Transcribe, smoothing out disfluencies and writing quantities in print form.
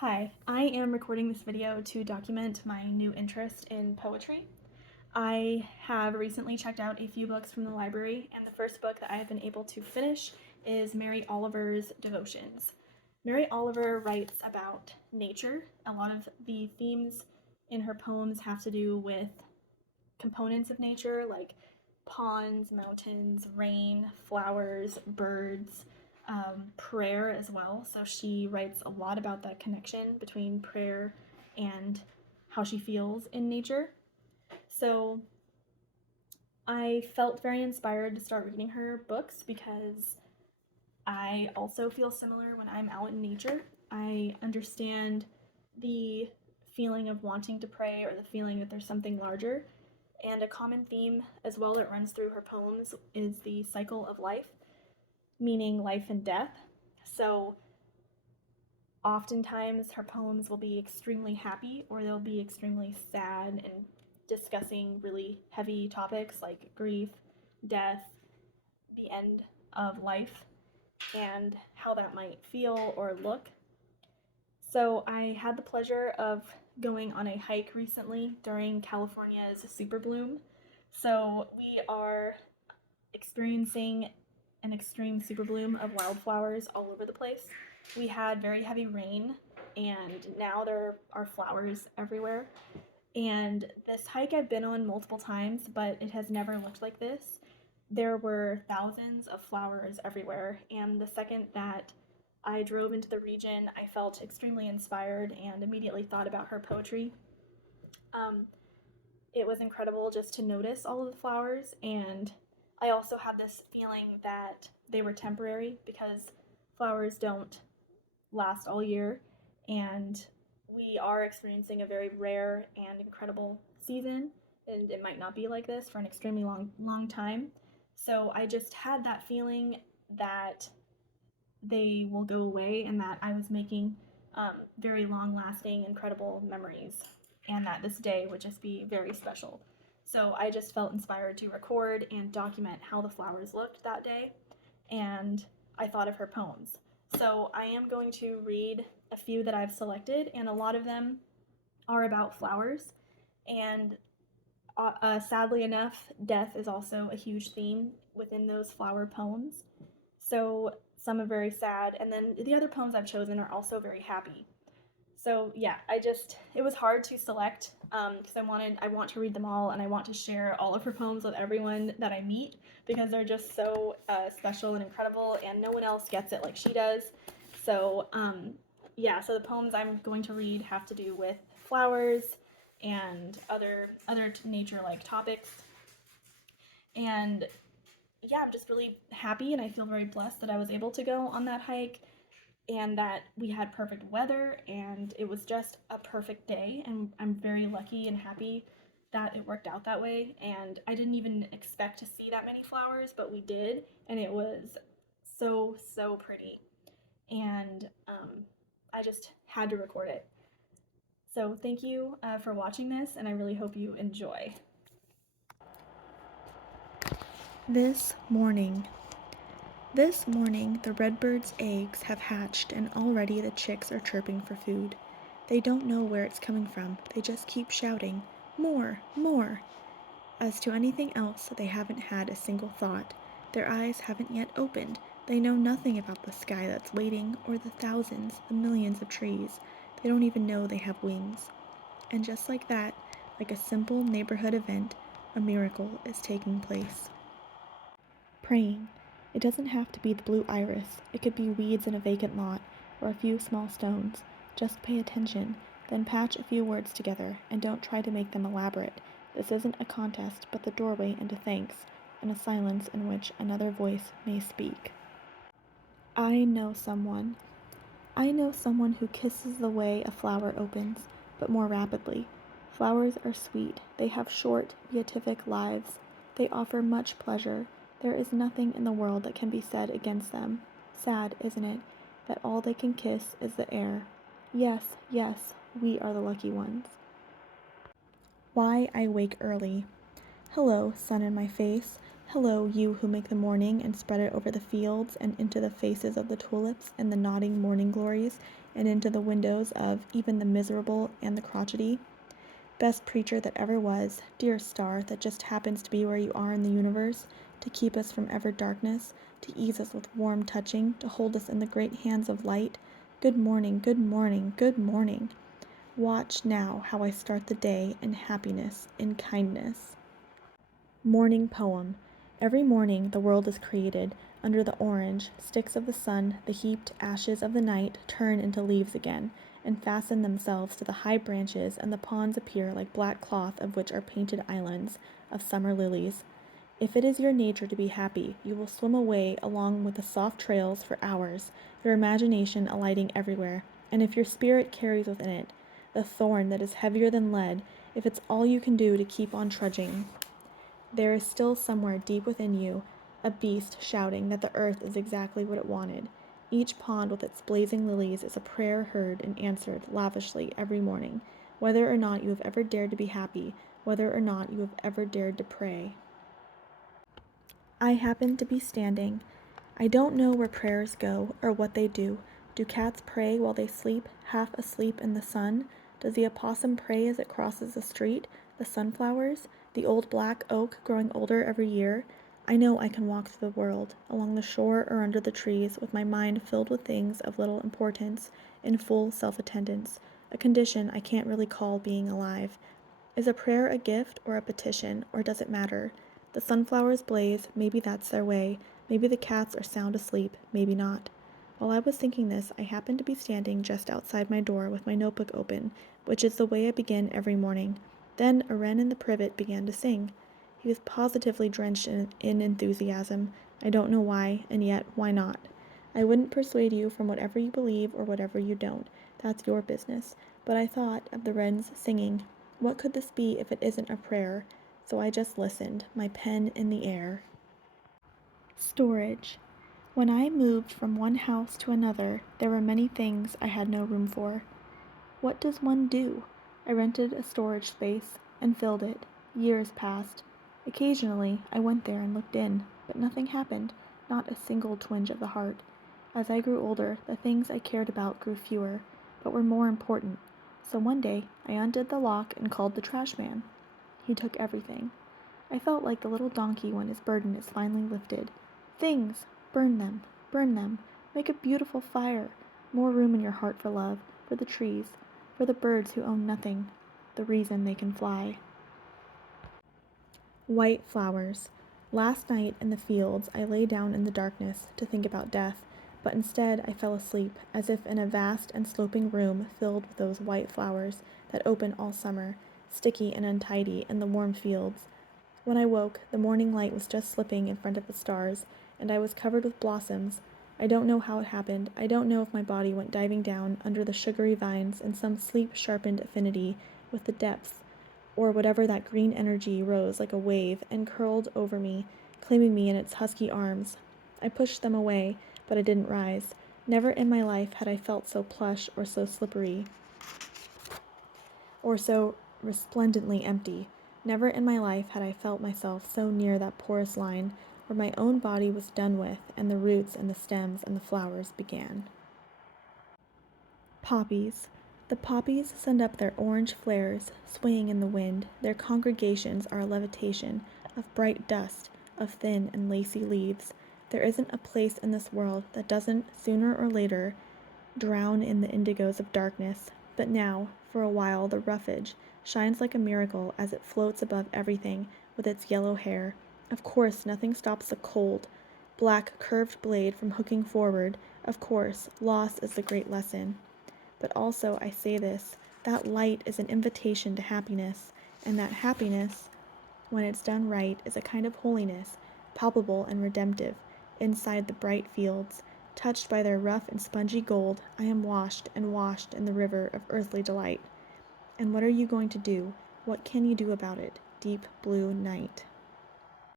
Hi, I am recording this video to document my new interest in poetry. I have recently checked out a few books from the library, and the first book that I have been able to finish is Mary Oliver's Devotions. Mary Oliver writes about nature. A lot of the themes in her poems have to do with components of nature like ponds, mountains, rain, flowers, birds, prayer as well. So she writes a lot about that connection between prayer and how she feels in nature. So I felt very inspired to start reading her books because I also feel similar when I'm out in nature. I understand the feeling of wanting to pray or the feeling that there's something larger. And a common theme as well that runs through her poems is the cycle of life, meaning life and death. So oftentimes her poems will be extremely happy or they'll be extremely sad and discussing really heavy topics like grief, death, the end of life, and how that might feel or look. So I had the pleasure of going on a hike recently during California's super bloom. So we are experiencing an extreme super bloom of wildflowers all over the place. We had very heavy rain, and now there are flowers everywhere. And this hike I've been on multiple times, but it has never looked like this. There were thousands of flowers everywhere, and the second that I drove into the region, I felt extremely inspired and immediately thought about her poetry. Um, it was incredible just to notice all of the flowers, and I also had this feeling that they were temporary because flowers don't last all year, and we are experiencing a very rare and incredible season, and it might not be like this for an extremely long time. So I just had that feeling that they will go away and that I was making very long lasting, incredible memories, and that this day would just be very special. So I just felt inspired to record and document how the flowers looked that day, and I thought of her poems. So I am going to read a few that I've selected, and a lot of them are about flowers. And sadly enough, death is also a huge theme within those flower poems. So some are very sad, and then the other poems I've chosen are also very happy. So yeah, it was hard to select because I want to read them all, and I want to share all of her poems with everyone that I meet because they're just so special and incredible, and no one else gets it like she does. So yeah, so the poems I'm going to read have to do with flowers and other nature like topics, and yeah, I'm just really happy and I feel very blessed that I was able to go on that hike and that we had perfect weather and it was just a perfect day, and I'm very lucky and happy that it worked out that way. And I didn't even expect to see that many flowers, but we did, and it was so pretty. And I just had to record it. So thank you for watching this, and I really hope you enjoy. This morning. This morning, the redbird's eggs have hatched and already the chicks are chirping for food. They don't know where it's coming from, they just keep shouting, "More, more!" As to anything else, they haven't had a single thought. Their eyes haven't yet opened. They know nothing about the sky that's waiting, or the thousands, the millions of trees. They don't even know they have wings. And just like that, like a simple neighborhood event, a miracle is taking place. Praying. It doesn't have to be the blue iris. It could be weeds in a vacant lot, or a few small stones. Just pay attention, then patch a few words together, and don't try to make them elaborate. This isn't a contest, but the doorway into thanks, and a silence in which another voice may speak. I know someone. I know someone who kisses the way a flower opens, but more rapidly. Flowers are sweet. They have short, beatific lives. They offer much pleasure. There is nothing in the world that can be said against them. Sad, isn't it, that all they can kiss is the air? Yes, yes, we are the lucky ones. Why I wake early. Hello, sun in my face. Hello, you who make the morning and spread it over the fields and into the faces of the tulips and the nodding morning glories and into the windows of even the miserable and the crotchety. Best preacher that ever was, dear star that just happens to be where you are in the universe, to keep us from ever darkness, to ease us with warm touching, to hold us in the great hands of light. Good morning, good morning, good morning. Watch now how I start the day in happiness, in kindness. Morning poem. Every morning the world is created. Under the orange, sticks of the sun, the heaped ashes of the night turn into leaves again, and fasten themselves to the high branches, and the ponds appear like black cloth of which are painted islands of summer lilies. If it is your nature to be happy, you will swim away along with the soft trails for hours, your imagination alighting everywhere, and if your spirit carries within it the thorn that is heavier than lead, if it's all you can do to keep on trudging, there is still somewhere deep within you a beast shouting that the earth is exactly what it wanted. Each pond with its blazing lilies is a prayer heard and answered lavishly every morning, whether or not you have ever dared to be happy, whether or not you have ever dared to pray. I happen to be standing. I don't know where prayers go or what they do. Do cats pray while they sleep, half asleep in the sun? Does the opossum pray as it crosses the street? The sunflowers? The old black oak growing older every year? I know I can walk through the world, along the shore or under the trees, with my mind filled with things of little importance, in full self-attendance, a condition I can't really call being alive. Is a prayer a gift or a petition, or does it matter? The sunflowers blaze, maybe that's their way, maybe the cats are sound asleep, maybe not. While I was thinking this, I happened to be standing just outside my door with my notebook open, which is the way I begin every morning. Then a wren in the privet began to sing. He was positively drenched in enthusiasm. I don't know why, and yet why not? I wouldn't persuade you from whatever you believe or whatever you don't. That's your business. But I thought of the wrens singing. What could this be if it isn't a prayer? So I just listened, my pen in the air. Storage. When I moved from one house to another, there were many things I had no room for. What does one do? I rented a storage space and filled it. Years passed. Occasionally, I went there and looked in, but nothing happened, not a single twinge of the heart. As I grew older, the things I cared about grew fewer, but were more important. So one day, I undid the lock and called the trash man. He took everything. I felt like the little donkey when his burden is finally lifted. Things! Burn them! Burn them! Make a beautiful fire! More room in your heart for love, for the trees, for the birds who own nothing, the reason they can fly. White flowers. Last night in the fields I lay down in the darkness to think about death, but instead I fell asleep, as if in a vast and sloping room filled with those white flowers that open all summer, sticky and untidy in the warm fields. When I woke, the morning light was just slipping in front of the stars, and I was covered with blossoms. I don't know how it happened. I don't know if my body went diving down under the sugary vines in some sleep-sharpened affinity with the depths, or whatever that green energy rose like a wave and curled over me, claiming me in its husky arms. I pushed them away, but I didn't rise. Never in my life had I felt so plush or so slippery, or so resplendently empty. Never in my life had I felt myself so near that porous line where my own body was done with and the roots and the stems and the flowers began. Poppies. The poppies send up their orange flares, swaying in the wind. Their congregations are a levitation of bright dust, of thin and lacy leaves. There isn't a place in this world that doesn't, sooner or later, drown in the indigos of darkness. But now, for a while, the roughage shines like a miracle as it floats above everything with its yellow hair. Of course, nothing stops the cold, black curved blade from hooking forward. Of course, loss is the great lesson. But also, I say this, that light is an invitation to happiness, and that happiness, when it's done right, is a kind of holiness, palpable and redemptive, inside the bright fields. Touched by their rough and spongy gold, I am washed and washed in the river of earthly delight. And what are you going to do? What can you do about it, deep blue night?